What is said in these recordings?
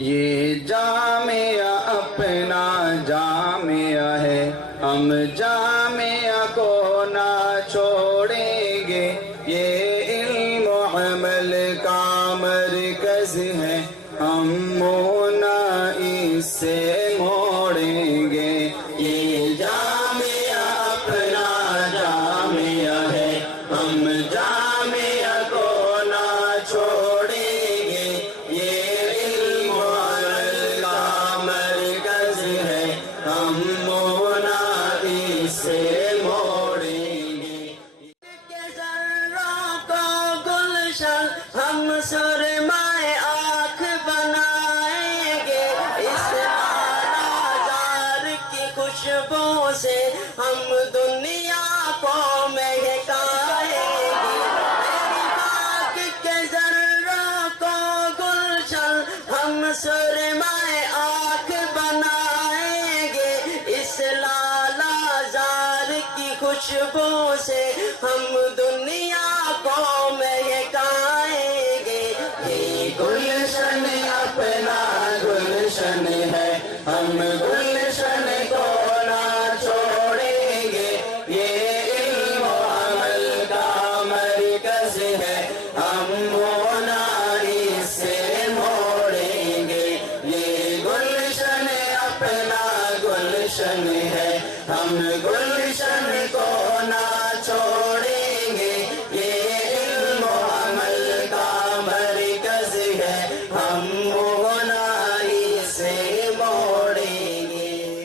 یہ جامعہ اپنا جامعہ ہے، ہم جامعہ کو نہ چھوڑیں گے، یہ علم و عمل کا مرکز ہے، ہم منہ نہ اس سے موڑیں گے۔ یہ جامعہ اپنا جامعہ ہے، ہم جامعہ کو نہ چھوڑیں گے، یہ علم و عمل کا مرکز ہے، ہم منہ نہ اس سے موڑیں گے۔ کے ذروں کو گلشن ہم سرمائے آنکھ بنائیں گے، اس اعلیٰ زار کی خوشبو سے ہم دنیا کو مہکائیں گے۔ تیری خاک کے ذروں کو گلشن ہم سرمائے آنکھ بنائیں گے، اس لالا زار کی خوشبو سے ہم دنیا کو مہکائیں گے۔ یہ گلشن اپنا گلشن ہے، ہم گلشن کو نہ چھوڑیں گے، یہ علم و عمل کا مرکز ہے، ہم منہ نہ اس سے موڑیں گے۔ یہ گلشن اپنا گلشن ہے، ہم گلشن کو نہ چھوڑیں گے، یہ علم و عمل کا مرکز ہے، ہم منہ نہ اس سے موڑیں گے۔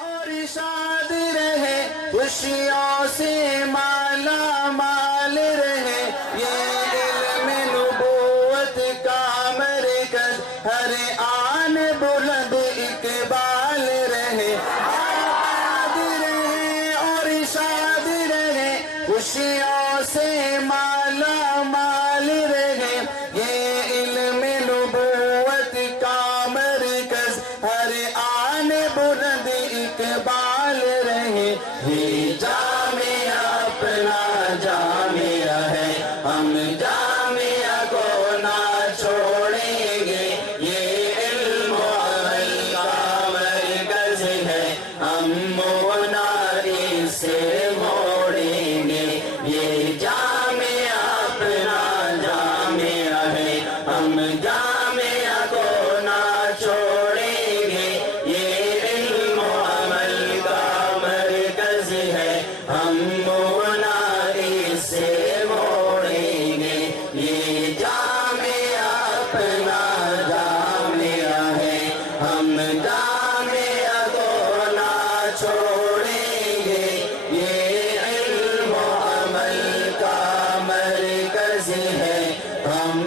اور شاد رہے، خوشیوں سے مالا مال رہے، یہ علم نبوت کا مرکز، ہر آن بلند اقبال رہے، آباد رہے اور شاد رہے، خوشیوں سے مالا مال رہے، یہ علم نبوت کا مرکز، ہر آن بلند اقبال رہے۔ یہ جامعہ اپنا جامعہ ہے، ہم جامعہ کو نہ چھوڑیں گے، یہ علم و عمل کا مرکز ہے، ہم منہ نہ اس سے موڑیں گے۔ یہ جامعہ اپنا جامعہ ہے، ہم جامعہ کو نہ چھوڑیں گے، یہ علم و عمل کا مرکز ہے، ہم منہ نہ اس سے موڑیں گے۔ یہ جامعہ اپنا جامعہ ہے، ہم جامعہ کو نہ چھوڑیں گے، یہ علم و عمل کا مرکز ہے، ہم